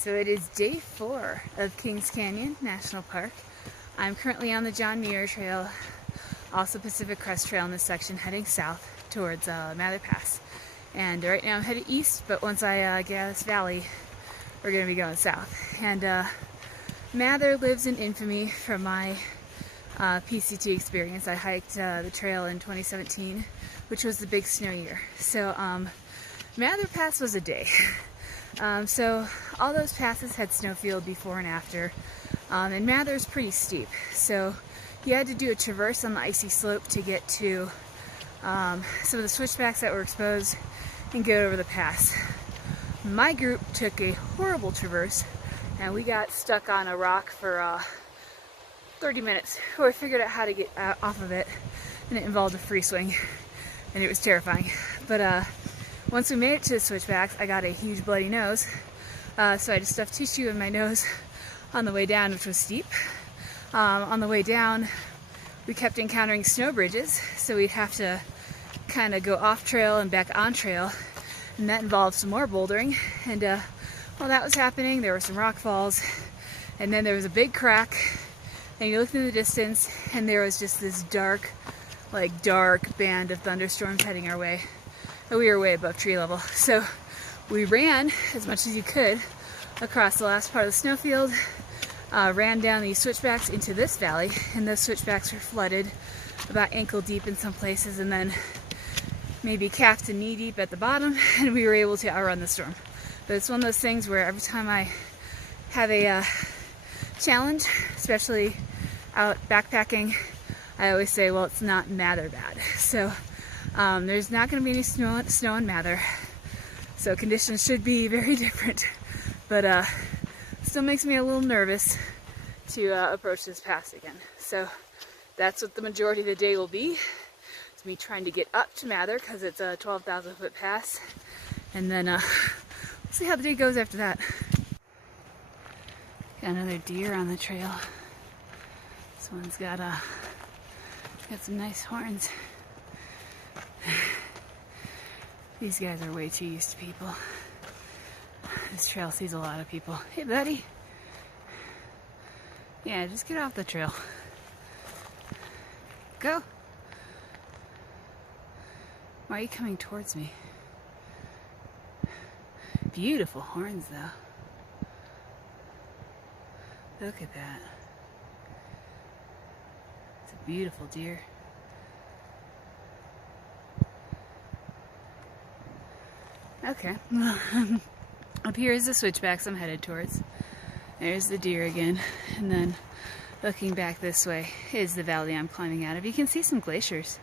So it is day 4 of Kings Canyon National Park. I'm currently on the John Muir Trail, also Pacific Crest Trail in this section, heading south towards Mather Pass. And right now I'm headed east, but once I get out of this valley, we're going to be going south. And Mather lives in infamy from my PCT experience. I hiked the trail in 2017, which was the big snow year. So Mather Pass was a day. So all those passes had snowfield before and after, and Mather's pretty steep, so you had to do a traverse on the icy slope to get to some of the switchbacks that were exposed and get over the pass. My group took a horrible traverse, and we got stuck on a rock for 30 minutes before we figured out how to get off of it, and it involved a free swing, and it was terrifying. But once we made it to the switchbacks, I got a huge bloody nose, so I just stuffed tissue in my nose on the way down, which was steep. On the way down, we kept encountering snow bridges, so we'd have to kind of go off trail and back on trail, and that involved some more bouldering. And while that was happening, there were some rock falls, and then there was a big crack, and you looked in the distance, and there was just this dark band of thunderstorms heading our way. We were way above tree level, so we ran as much as you could across the last part of the snowfield, ran down these switchbacks into this valley, and those switchbacks were flooded about ankle deep in some places, and then maybe calf to knee deep at the bottom, and we were able to outrun the storm. But it's one of those things where every time I have a challenge, especially out backpacking, I always say, well, it's not Mather bad. So there's not going to be any snow in Mather, so conditions should be very different, but still makes me a little nervous to approach this pass again. So that's what the majority of the day will be. It's me trying to get up to Mather because it's a 12,000 foot pass, and then we'll see how the day goes after that. Got another deer on the trail. This one's got some nice horns. These guys are way too used to people. This trail sees a lot of people. Hey, buddy. Yeah, just get off the trail. Go. Why are you coming towards me? Beautiful horns, though. Look at that. It's a beautiful deer. Okay, up here is the switchbacks I'm headed towards. There's the deer again, and then looking back this way is the valley I'm climbing out of. You can see some glaciers,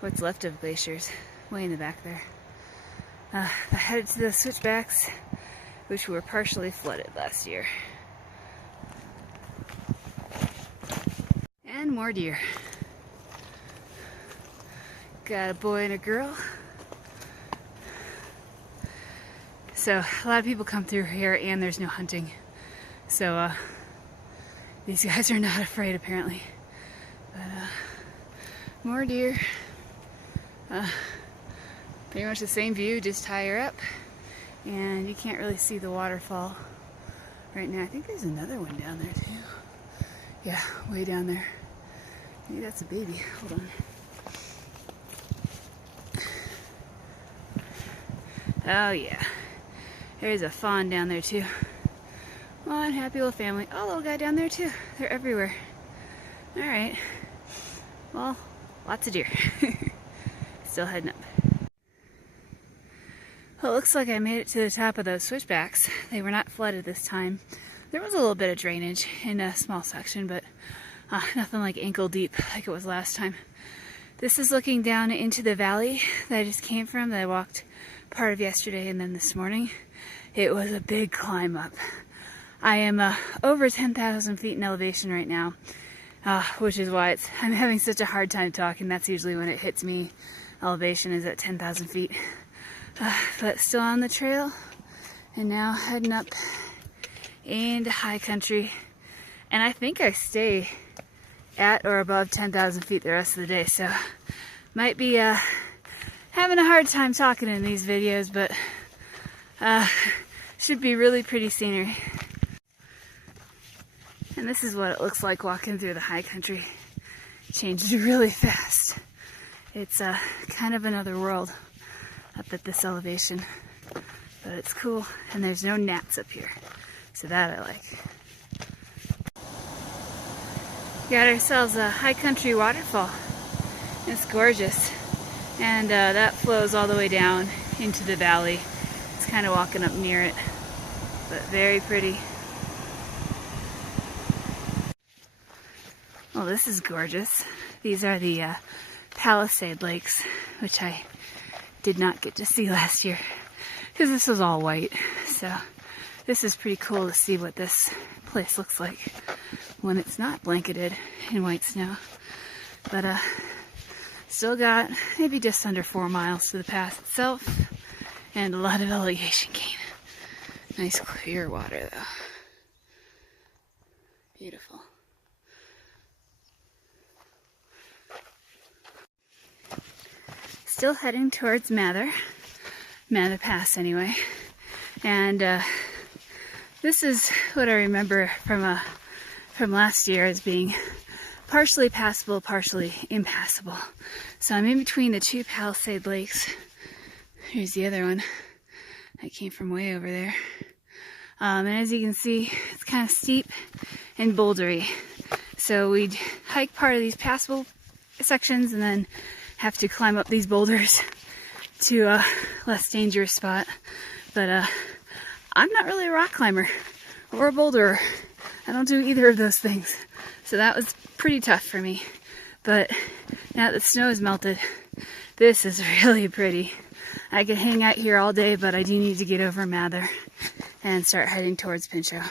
what's left of glaciers, way in the back there. I headed to the switchbacks, which were partially flooded last year. And more deer. Got a boy and a girl. So a lot of people come through here, and there's no hunting. So these guys are not afraid, apparently. But more deer. Pretty much the same view, just higher up. And you can't really see the waterfall right now. I think there's another one down there too. Yeah, way down there. Maybe that's a baby. Hold on. Oh yeah. There's a fawn down there too. One happy little family. Oh, little guy down there too. They're everywhere. Alright. Well, lots of deer. Still heading up. Well, it looks like I made it to the top of those switchbacks. They were not flooded this time. There was a little bit of drainage in a small section, but nothing like ankle deep like it was last time. This is looking down into the valley that I just came from, that I walked part of yesterday and then this morning. It was a big climb up. I am over 10,000 feet in elevation right now, which is why I'm having such a hard time talking. That's usually when it hits me. Elevation is at 10,000 feet. But still on the trail, and now heading up into high country. And I think I stay at or above 10,000 feet the rest of the day, so might be having a hard time talking in these videos, but Should be really pretty scenery. And this is what it looks like walking through the high country. It changes really fast. It's kind of another world up at this elevation, but it's cool. And there's no gnats up here, so that I like. Got ourselves a high country waterfall. It's gorgeous, and that flows all the way down into the valley. It's kind of walking up near it, but very pretty. Well, this is gorgeous. These are the Palisade Lakes, which I did not get to see last year because this was all white. So this is pretty cool to see what this place looks like when it's not blanketed in white snow. But still got maybe just under 4 miles to the pass itself and a lot of elevation gain. Nice clear water though. Beautiful. Still heading towards Mather Pass anyway, and this is what I remember from last year as being partially passable, partially impassable. So I'm in between the two Palisade Lakes. Here's the other one that came from way over there, and as you can see, it's kind of steep and bouldery. So we'd hike part of these passable sections and then have to climb up these boulders to a less dangerous spot. But I'm not really a rock climber or a boulderer. I don't do either of those things. So that was pretty tough for me. But now that the snow is melted, this is really pretty. I could hang out here all day, but I do need to get over Mather and start heading towards Pinchot.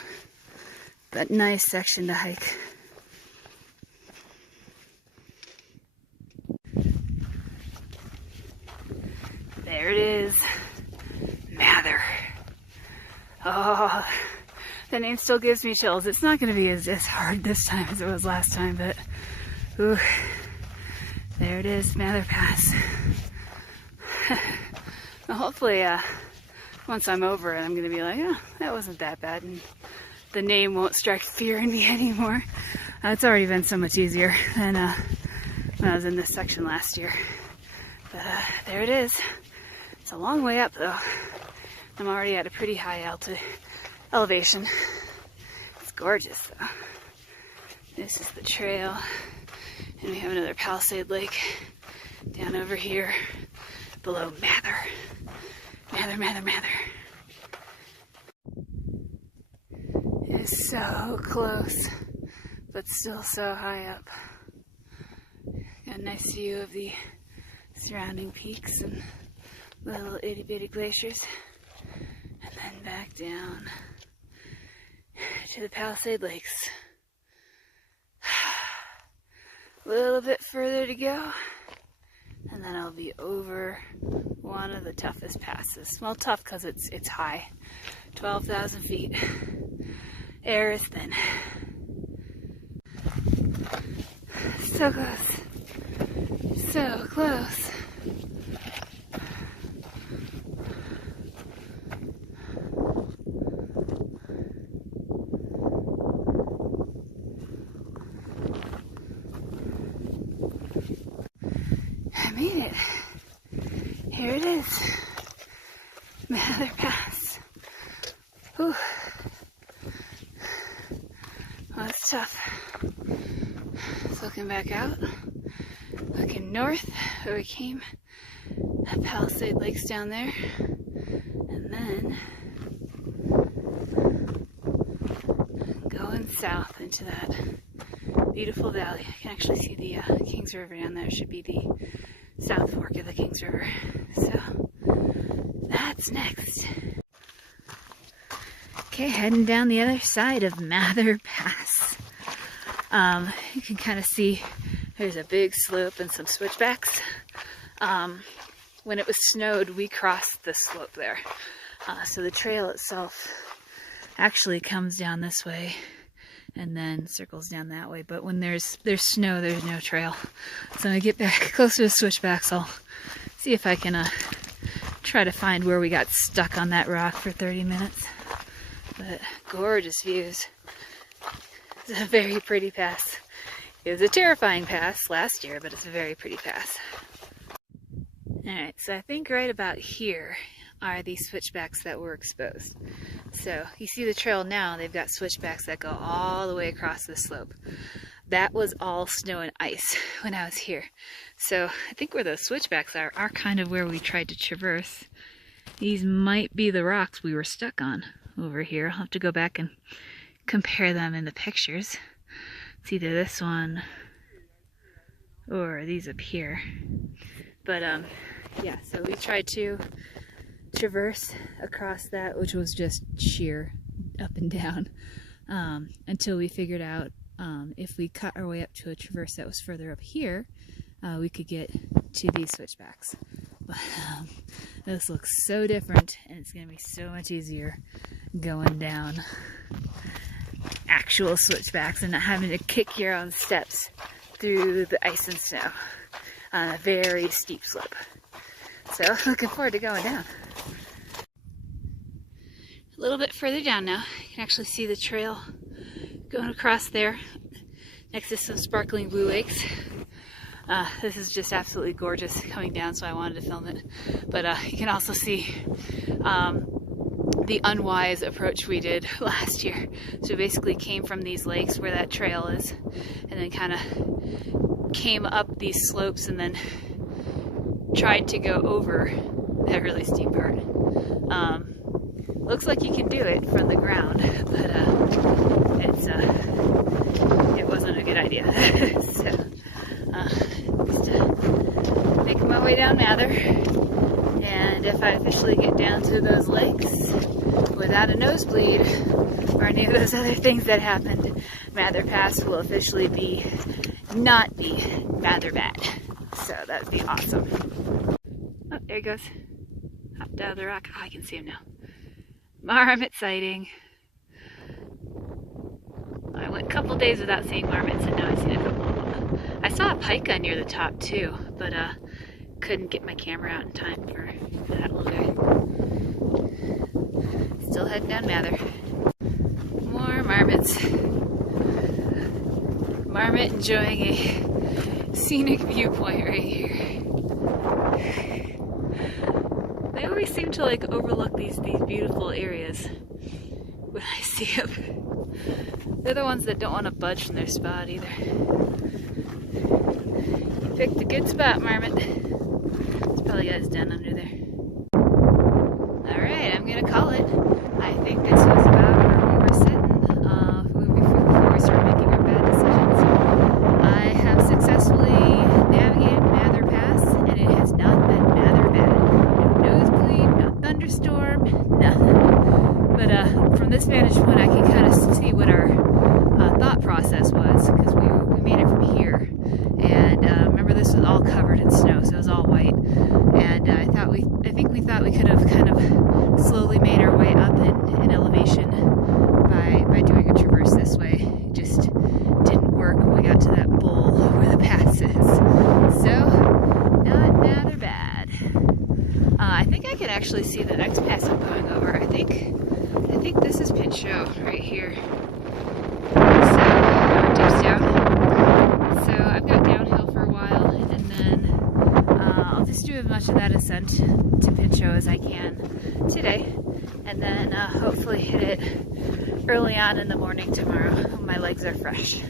But nice section to hike. There it is, Mather. Oh, the name still gives me chills. It's not going to be as hard this time as it was last time, but ooh, there it is, Mather Pass. Well, hopefully, once I'm over it, I'm going to be like, oh, that wasn't that bad, and the name won't strike fear in me anymore. It's already been so much easier than when I was in this section last year. But there it is. It's a long way up though. I'm already at a pretty high elevation. It's gorgeous though. This is the trail, and we have another Palisade Lake down over here below Mather. Mather. It's so close, but still so high up. Got a nice view of the surrounding peaks and little itty bitty glaciers, and then back down to the Palisade Lakes. A little bit further to go, and then I'll be over one of the toughest passes. Well, tough because it's high, 12,000 feet. Air is thin. So close, so close. Made it. Here it is. Mather Pass. Whew. Well, it's tough. Looking back out, looking north where we came, that Palisade Lake's down there, and then going south into that beautiful valley. I can actually see the Kings River down there. It should be the South Fork of the Kings River. So that's next. Okay, heading down the other side of Mather Pass. You can kind of see there's a big slope and some switchbacks. When it was snowed, we crossed the slope there. So the trail itself actually comes down this way and then circles down that way. But when there's snow, there's no trail. So when I get back closer to the switchbacks, I'll see if I can try to find where we got stuck on that rock for 30 minutes. But gorgeous views. It's a very pretty pass. It was a terrifying pass last year, but it's a very pretty pass. Alright, so I think right about here are these switchbacks that were exposed. So you see the trail now, they've got switchbacks that go all the way across the slope. That was all snow and ice when I was here. So I think where those switchbacks are kind of where we tried to traverse. These might be the rocks we were stuck on over here. I'll have to go back and compare them in the pictures. It's either this one or these up here. But yeah, so we tried to traverse across that, which was just sheer up and down, until we figured out if we cut our way up to a traverse that was further up here, we could get to these switchbacks. But this looks so different, and it's going to be so much easier going down actual switchbacks and not having to kick your own steps through the ice and snow on a very steep slope. So looking forward to going down. A little bit further down now, you can actually see the trail going across there next to some sparkling blue lakes. This is just absolutely gorgeous coming down, so I wanted to film it. But you can also see the unwise approach we did last year. So we basically came from these lakes where that trail is, and then kind of came up these slopes and then tried to go over that really steep part. Looks like you can do it from the ground, but it wasn't a good idea. So just making my way down Mather, and if I officially get down to those lakes without a nosebleed or any of those other things that happened, Mather Pass will officially not be Mather bad. So that would be awesome. Oh, there he goes. Hopped out of the rock. Oh, I can see him now. Marmot sighting. I went a couple days without seeing marmots, and now I've seen a couple of them. I saw a pika near the top too, but couldn't get my camera out in time for that little guy. Still heading down Mather. More marmots. Marmot enjoying a scenic viewpoint right here. They always seem to like overlook these beautiful areas when I see them. They're the ones that don't want to budge from their spot either. You picked a good spot, Marmot. It's probably got his den under there. Alright, I'm gonna call it. I think this was about where we were sitting before we started making our bad decisions. I have successfully navigated Mather Pass, and it has not been Mather bad. No nosebleed, no thunderstorm, nothing. But from this vantage point, I can kind of see what our thought process was, because we made it from here, and remember this was all covered in snow, so it was all white, and I think we thought we could have kind of slowly made our way up in elevation by doing a traverse this way. It just didn't work when we got to that bowl where the pass is. So, not Mather bad. I think I can actually see the next pass I'm going over. I think this is Pinchot right here. So, it dips down. So I've got downhill for a while, and then I'll just do as much of that ascent to Pinchot as I can today, and then hopefully hit it early on in the morning tomorrow when my legs are fresh.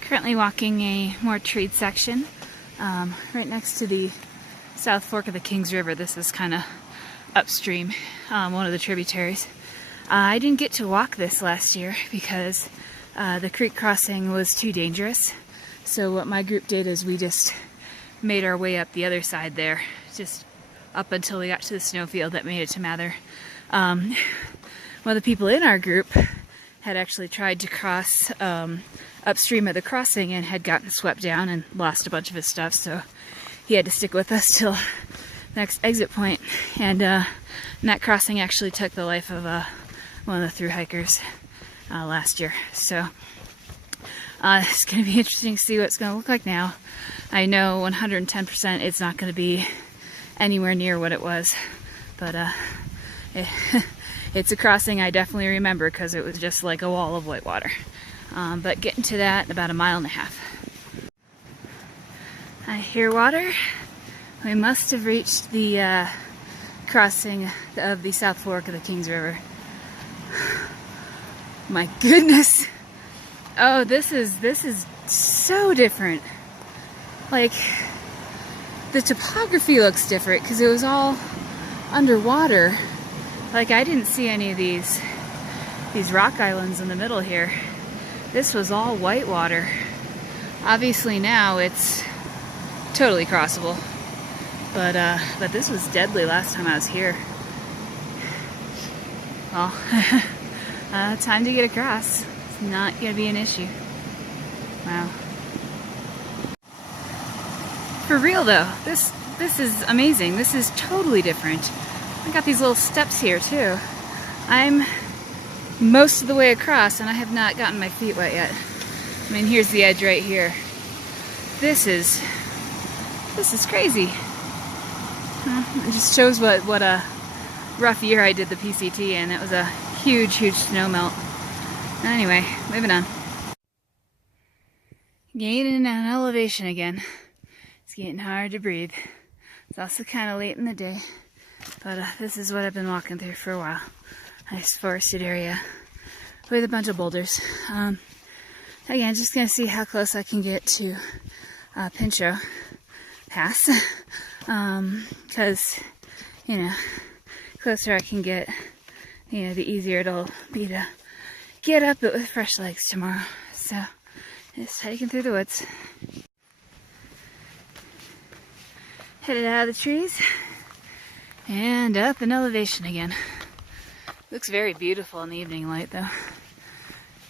Currently walking a more treed section right next to the South Fork of the Kings River. This is kind of upstream, one of the tributaries. I didn't get to walk this last year because the creek crossing was too dangerous. So what my group did is we just made our way up the other side there, just up until we got to the snowfield that made it to Mather. One of the people in our group had actually tried to cross upstream of the crossing and had gotten swept down and lost a bunch of his stuff, so he had to stick with us till next exit point. And that crossing actually took the life of one of the thru hikers last year. So it's going to be interesting to see what it's going to look like now. I know 110% it's not going to be anywhere near what it was, but It's a crossing I definitely remember because it was just like a wall of white water. But getting to that in about 1.5 miles. I hear water. We must have reached the crossing of the South Fork of the Kings River. My goodness. Oh, this is so different. Like, the topography looks different because it was all underwater. Like, I didn't see any of these rock islands in the middle here. This was all white water. Obviously now it's totally crossable. But this was deadly last time I was here. Well, time to get across. It's not gonna be an issue. Wow. For real though, this is amazing. This is totally different. I got these little steps here too. I'm most of the way across and I have not gotten my feet wet yet. I mean, here's the edge right here. This is crazy. It just shows what a rough year I did the PCT in. It was a huge snow melt. Anyway, moving on. Gaining an elevation again. It's getting hard to breathe. It's also kind of late in the day, but this is what I've been walking through for a while. Nice forested area with a bunch of boulders. Again, just gonna see how close I can get to Pinchot Pass, because you know, closer I can get, you know, the easier it'll be to get up it with fresh legs tomorrow. So just hiking through the woods. Headed out of the trees and up in elevation again. Looks very beautiful in the evening light though.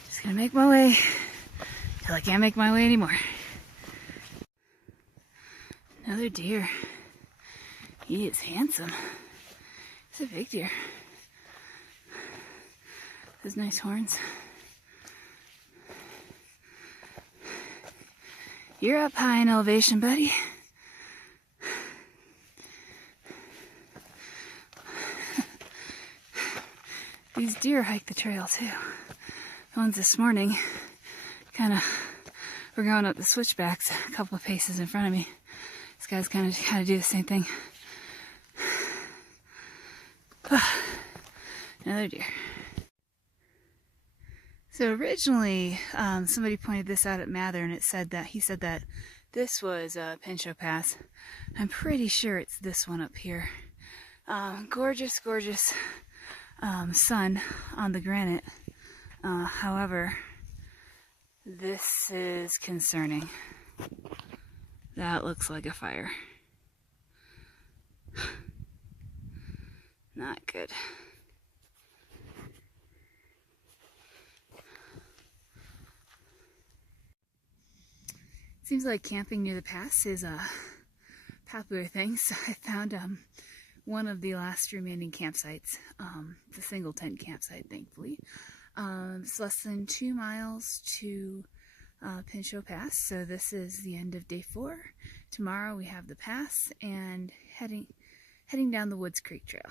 Just gonna make my way till I can't make my way anymore. Another deer. He is handsome. He's a big deer. Those nice horns. You're up high in elevation, buddy. These deer hike the trail too. The ones this morning were going up the switchbacks a couple of paces in front of me. These guys kind of do the same thing. Another deer. So originally, somebody pointed this out at Mather, and he said that this was Pinchot Pass. I'm pretty sure it's this one up here. Gorgeous sun on the granite. However, this is concerning. That looks like a fire. Not good. Seems like camping near the pass is a popular thing, so I found one of the last remaining campsites. It's a single tent campsite, thankfully. It's less than 2 miles to Pinchot Pass, so this is the end of day 4. Tomorrow we have the pass and heading down the Woods Creek Trail.